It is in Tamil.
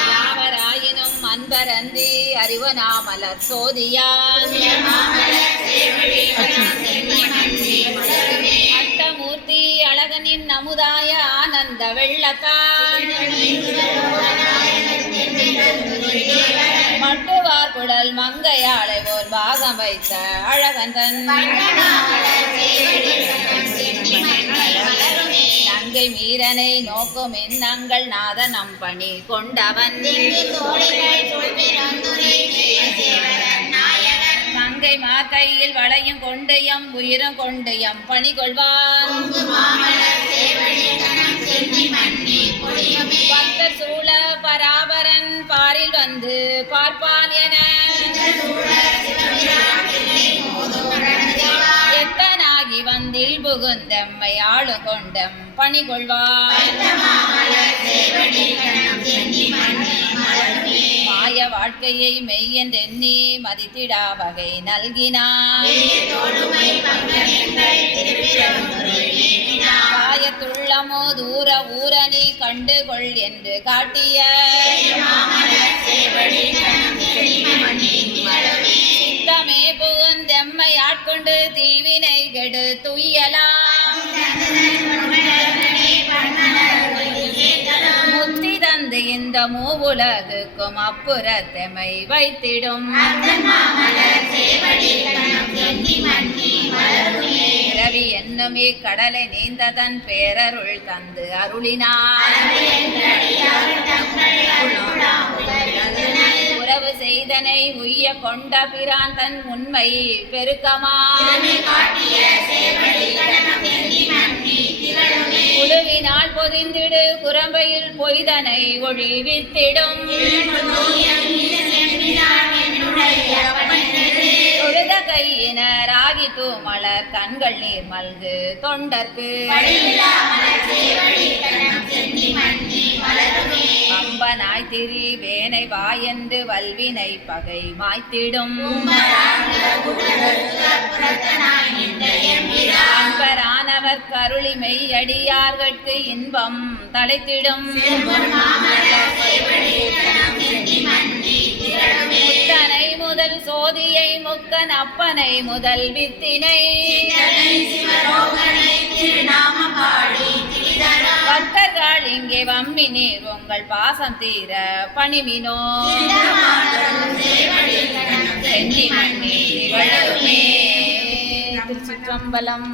யாவராயினும் அன்பரந்தி அறிவனாமலர் சோதியான். அட்டமூர்த்தி அழகனின் நமுதாய ஆனந்த வெள்ளத்தான் மட்டுவார் குடல் மங்கையாளை ஓர் பாகம் வைத்த அழகன் தன். நங்கை மீரனை நோக்கும் எண்ணங்கள் நாதனம் பணி கொண்டவன். மங்கை மாக்கையில் வளையும் கொண்டு எம் உயிரும் கொண்டு எம் பணி கொள்வான். பக்தர் சூழ பராபரன் பாரில் வந்து பார்ப்பான் புகுந்தம் ஆளு கொண்டம் பணி கொள்வான் மாய வாழ்க்கையை மெய்யென்றெண்ணி மதித்திடா வகை நல்கினான் காயத்துள்ளமோ தூர ஊரணி கண்டுகொள் என்று காட்டிய முத்தி தந்து இந்த மூவுலகுக்கும் அப்புறத்தமை வைத்திடும். பிறவி என்னுமே கடலை நீந்ததன் பேரருள் தந்து அருளினார். செய்தனை உய்ய கொண்ட பிரான் தன் உண்மை பெருக்கமா? குழுவினால் பொதிந்திடு குரம்பையில் பொய்தனை ஒழிவித்திடும். தொழுத கையினராகி தூமலர் கண்கள் நீர் மல்கு தொண்டர்க்கு. வேனை வாயந்து வல்வினை பகை மாய்த்திடும். அன்பரானவர் கருளிமை அடியார்கட்கு இன்பம் தலைத்திடும் முத்தனை முதல் சோதியை முக்கன் அப்பனை முதல் வித்தினை. இங்கே வம்மி நீர் உங்கள் பாசம் தீர பணிமினோ திருச்சிற்றம்பலம்.